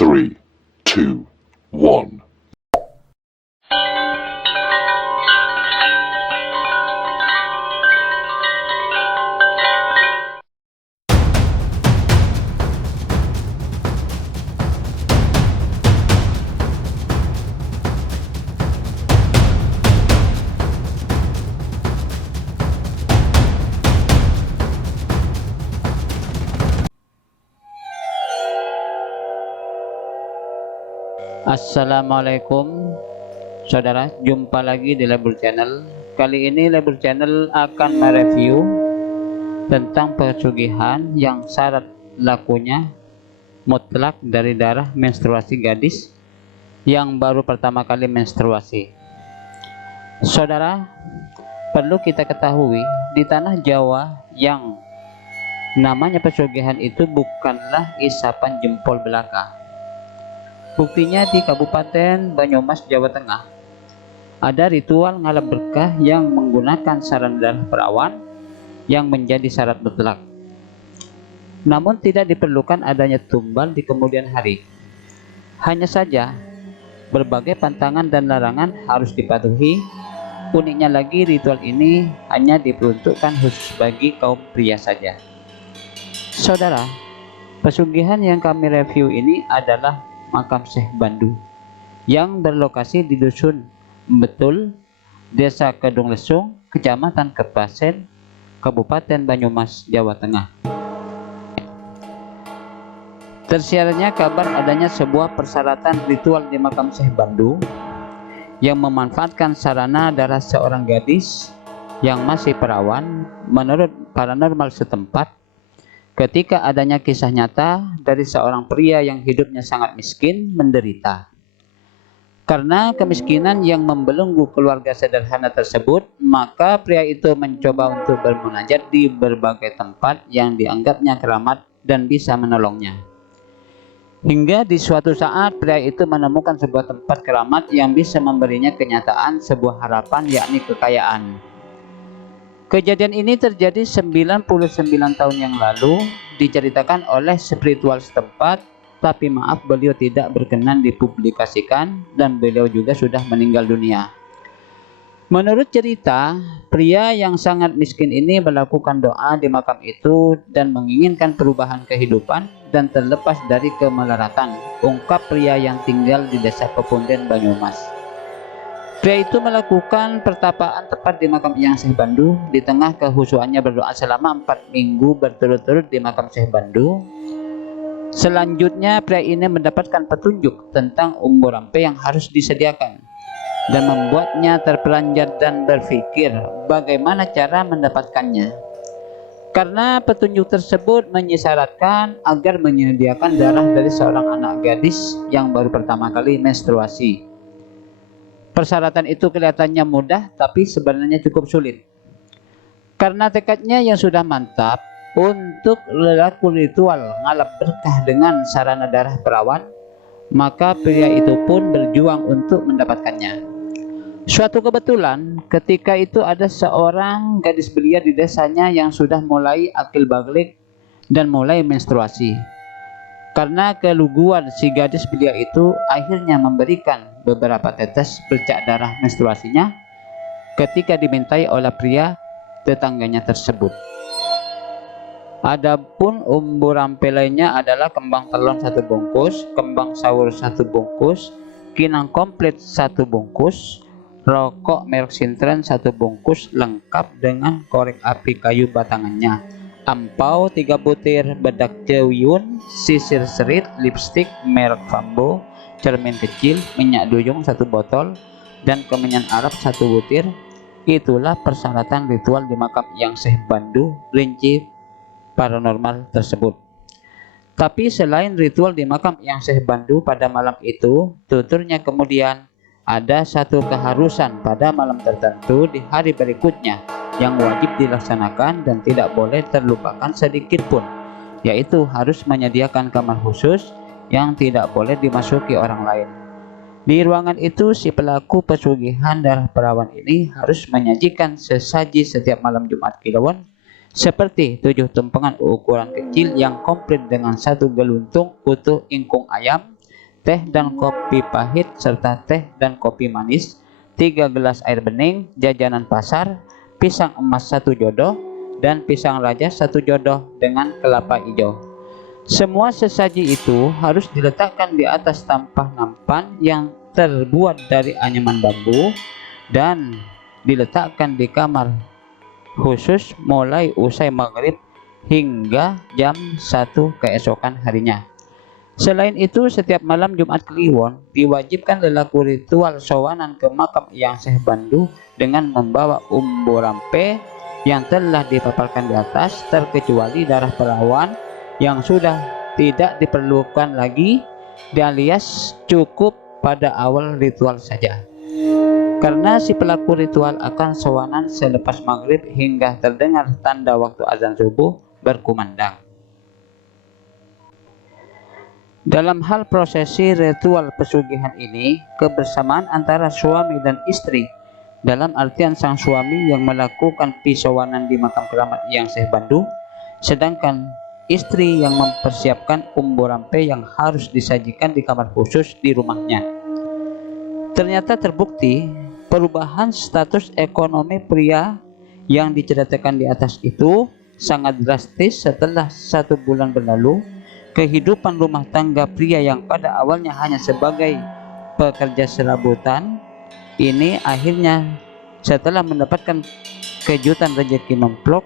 3, 2, 1. Assalamualaikum saudara, jumpa lagi di Labur Channel. Kali ini Labur Channel akan mereview tentang pesugihan yang syarat lakunya mutlak dari darah menstruasi gadis yang baru pertama kali menstruasi. Saudara, perlu kita ketahui di tanah Jawa yang namanya pesugihan itu bukanlah isapan jempol belaka. Buktinya di Kabupaten Banyumas, Jawa Tengah, ada ritual ngalap berkah yang menggunakan sarana darah perawan yang menjadi syarat mutlak. Namun tidak diperlukan adanya tumbal di kemudian hari. Hanya saja berbagai pantangan dan larangan harus dipatuhi. Uniknya lagi, ritual ini hanya diperuntukkan khusus bagi kaum pria saja. Saudara, pesugihan yang kami review ini adalah makam Syekh Bandu yang berlokasi di Dusun Betul, Desa Kedung Lesung, Kecamatan Kepasen, Kabupaten Banyumas, Jawa Tengah. Tersiarnya kabar adanya sebuah persyaratan ritual di makam Syekh Bandu yang memanfaatkan sarana darah seorang gadis yang masih perawan. Menurut paranormal setempat, ketika adanya kisah nyata dari seorang pria yang hidupnya sangat miskin, menderita. Karena kemiskinan yang membelenggu keluarga sederhana tersebut, maka pria itu mencoba untuk bermunajat di berbagai tempat yang dianggapnya keramat dan bisa menolongnya. Hingga di suatu saat pria itu menemukan sebuah tempat keramat yang bisa memberinya kenyataan sebuah harapan, yakni kekayaan. Kejadian ini terjadi 99 tahun yang lalu, diceritakan oleh spiritual setempat, tapi maaf, beliau tidak berkenan dipublikasikan dan beliau juga sudah meninggal dunia. Menurut cerita, pria yang sangat miskin ini melakukan doa di makam itu dan menginginkan perubahan kehidupan dan terlepas dari kemelaratan, ungkap pria yang tinggal di Desa Pepunden, Banyumas. Pria itu melakukan pertapaan tepat di makam Yang Syekh Bandu. Di tengah kehusuannya berdoa selama 4 minggu berturut-turut di makam Syekh Bandu. Selanjutnya pria ini mendapatkan petunjuk tentang umbu rampe yang harus disediakan dan membuatnya terperanjat dan berpikir bagaimana cara mendapatkannya. Karena petunjuk tersebut mengisyaratkan agar menyediakan darah dari seorang anak gadis yang baru pertama kali menstruasi. Persyaratan itu kelihatannya mudah, tapi sebenarnya cukup sulit. Karena tekadnya yang sudah mantap untuk melakukan ritual ngalap berkah dengan sarana darah perawan, maka pria itu pun berjuang untuk mendapatkannya. Suatu kebetulan, ketika itu ada seorang gadis belia di desanya yang sudah mulai akil balik dan mulai menstruasi. Karena keluguan si gadis belia itu, akhirnya memberikan beberapa tetes bercak darah menstruasinya ketika dimintai oleh pria tetangganya tersebut. Adapun umbu rampe lainnya adalah kembang telon 1 bungkus, kembang sawur 1 bungkus, kinang komplit 1 bungkus, rokok merek Sintren 1 bungkus lengkap dengan korek api kayu batangannya, ampau 3 butir, bedak cewiyun, sisir serit, lipstik merek Fambo, cermin kecil, minyak duyung 1 botol, dan kemenyan Arab 1 butir. Itulah persyaratan ritual di makam Yang Syekh Bandu, rinci paranormal tersebut. Tapi selain ritual di makam Yang Syekh Bandu pada malam itu, tuturnya kemudian ada satu keharusan pada malam tertentu di hari berikutnya yang wajib dilaksanakan dan tidak boleh terlupakan sedikit pun, yaitu harus menyediakan kamar khusus yang tidak boleh dimasuki orang lain. Di ruangan itu, si pelaku pesugihan darah perawan ini harus menyajikan sesaji setiap malam Jumat Kliwon, seperti 7 tumpengan ukuran kecil yang komplit dengan 1 geluntung utuh ingkung ayam, teh dan kopi pahit serta teh dan kopi manis, 3 gelas air bening, jajanan pasar, pisang emas 1 jodoh, dan pisang raja 1 jodoh dengan kelapa hijau. Semua sesaji itu harus diletakkan di atas tampah nampan yang terbuat dari anyaman bambu dan diletakkan di kamar khusus mulai usai maghrib hingga jam 1 keesokan harinya. Selain itu, setiap malam Jumat Kliwon diwajibkan lelaku ritual sowanan ke makam Eyang Syekh Bandu dengan membawa umbu rampe yang telah dipaparkan di atas, terkecuali darah perawan yang sudah tidak diperlukan lagi, alias cukup pada awal ritual saja. Karena si pelaku ritual akan sowanan selepas maghrib hingga terdengar tanda waktu azan subuh berkumandang. Dalam hal prosesi ritual pesugihan ini, kebersamaan antara suami dan istri, dalam artian sang suami yang melakukan pisowanan di makam keramat Eyang Syekh Bandu, sedangkan istri yang mempersiapkan umbu rampe yang harus disajikan di kamar khusus di rumahnya. Ternyata terbukti perubahan status ekonomi pria yang diceritakan di atas itu sangat drastis setelah 1 bulan berlalu. Kehidupan rumah tangga pria yang pada awalnya hanya sebagai pekerja serabutan ini akhirnya setelah mendapatkan kejutan rezeki memplok,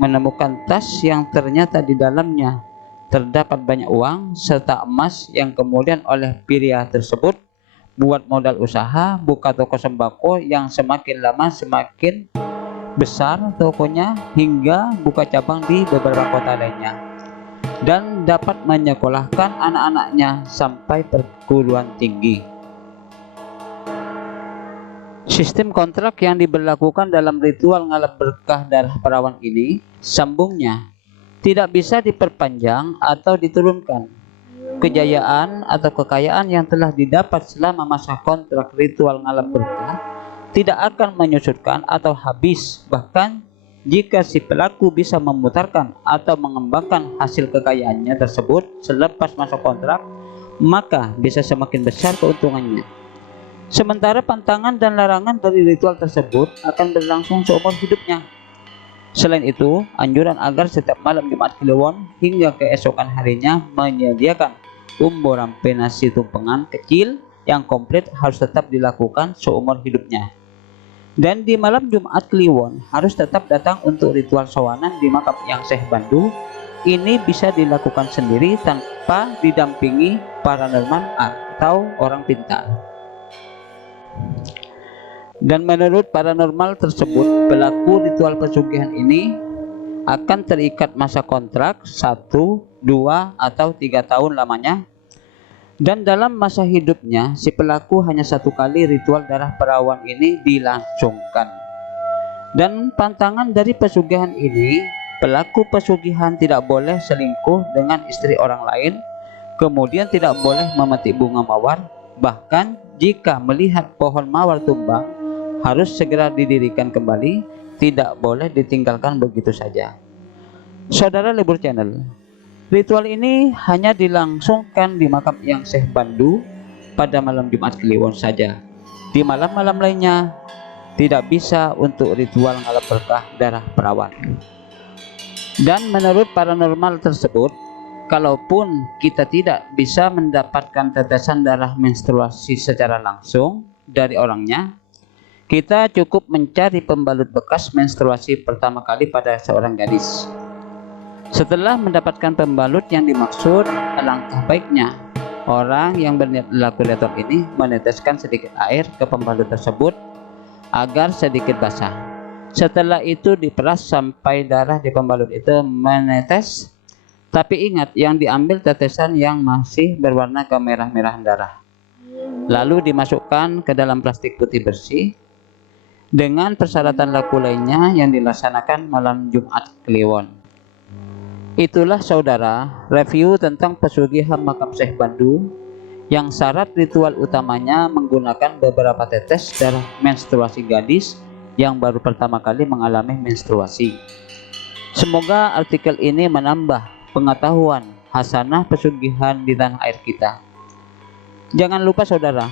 menemukan tas yang ternyata di dalamnya terdapat banyak uang serta emas yang kemudian oleh pria tersebut buat modal usaha buka toko sembako yang semakin lama semakin besar tokonya hingga buka cabang di beberapa kota lainnya, dan dapat menyekolahkan anak-anaknya sampai perguruan tinggi. Sistem kontrak yang diberlakukan dalam ritual ngalap berkah darah perawan ini, sambungnya tidak bisa diperpanjang atau diturunkan. Kejayaan atau kekayaan yang telah didapat selama masa kontrak ritual ngalap berkah tidak akan menyusutkan atau habis, bahkan jika si pelaku bisa memutarkan atau mengembangkan hasil kekayaannya tersebut selepas masa kontrak, maka bisa semakin besar keuntungannya. Sementara pantangan dan larangan dari ritual tersebut akan berlangsung seumur hidupnya. Selain itu, anjuran agar setiap malam Jumat Kliwon hingga keesokan harinya menyediakan umbu rampe nasi tumpengan kecil yang komplit harus tetap dilakukan seumur hidupnya. Dan di malam Jumat Kliwon harus tetap datang untuk ritual sowanan di makam Eyang Syekh Bandu. Ini bisa dilakukan sendiri tanpa didampingi paranormal atau orang pintar. Dan menurut paranormal tersebut, pelaku ritual pesugihan ini akan terikat masa kontrak 1, 2, atau 3 tahun lamanya. Dan dalam masa hidupnya, si pelaku hanya 1 kali ritual darah perawan ini dilangsungkan. Dan pantangan dari pesugihan ini, pelaku pesugihan tidak boleh selingkuh dengan istri orang lain, kemudian tidak boleh memetik bunga mawar, bahkan jika melihat pohon mawar tumbang, harus segera didirikan kembali, tidak boleh ditinggalkan begitu saja. Saudara Libur Channel, ritual ini hanya dilangsungkan di makam Eyang Syekh Bandu pada malam Jumat Kliwon saja. Di malam-malam lainnya tidak bisa untuk ritual ngalap berkah darah perawan. Dan menurut paranormal tersebut, kalaupun kita tidak bisa mendapatkan tetesan darah menstruasi secara langsung dari orangnya, kita cukup mencari pembalut bekas menstruasi pertama kali pada seorang gadis. Setelah mendapatkan pembalut yang dimaksud, alangkah baiknya orang yang berniat laku ritual ini meneteskan sedikit air ke pembalut tersebut agar sedikit basah. Setelah itu diperas sampai darah di pembalut itu menetes. Tapi ingat, yang diambil tetesan yang masih berwarna kemerah-merahan darah. Lalu dimasukkan ke dalam plastik putih bersih dengan persyaratan laku lainnya yang dilaksanakan malam Jumat Kliwon. Itulah saudara review tentang pesugihan makam Syekh Bandu yang syarat ritual utamanya menggunakan beberapa tetes darah menstruasi gadis yang baru pertama kali mengalami menstruasi. Semoga artikel ini menambah pengetahuan hasanah pesugihan di tanah air kita. Jangan lupa saudara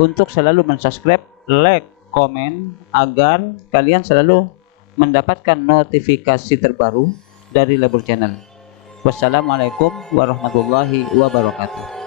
untuk selalu mensubscribe, like, komen agar kalian selalu mendapatkan notifikasi terbaru dari Lebur Channel. Wassalamualaikum warahmatullahi wabarakatuh.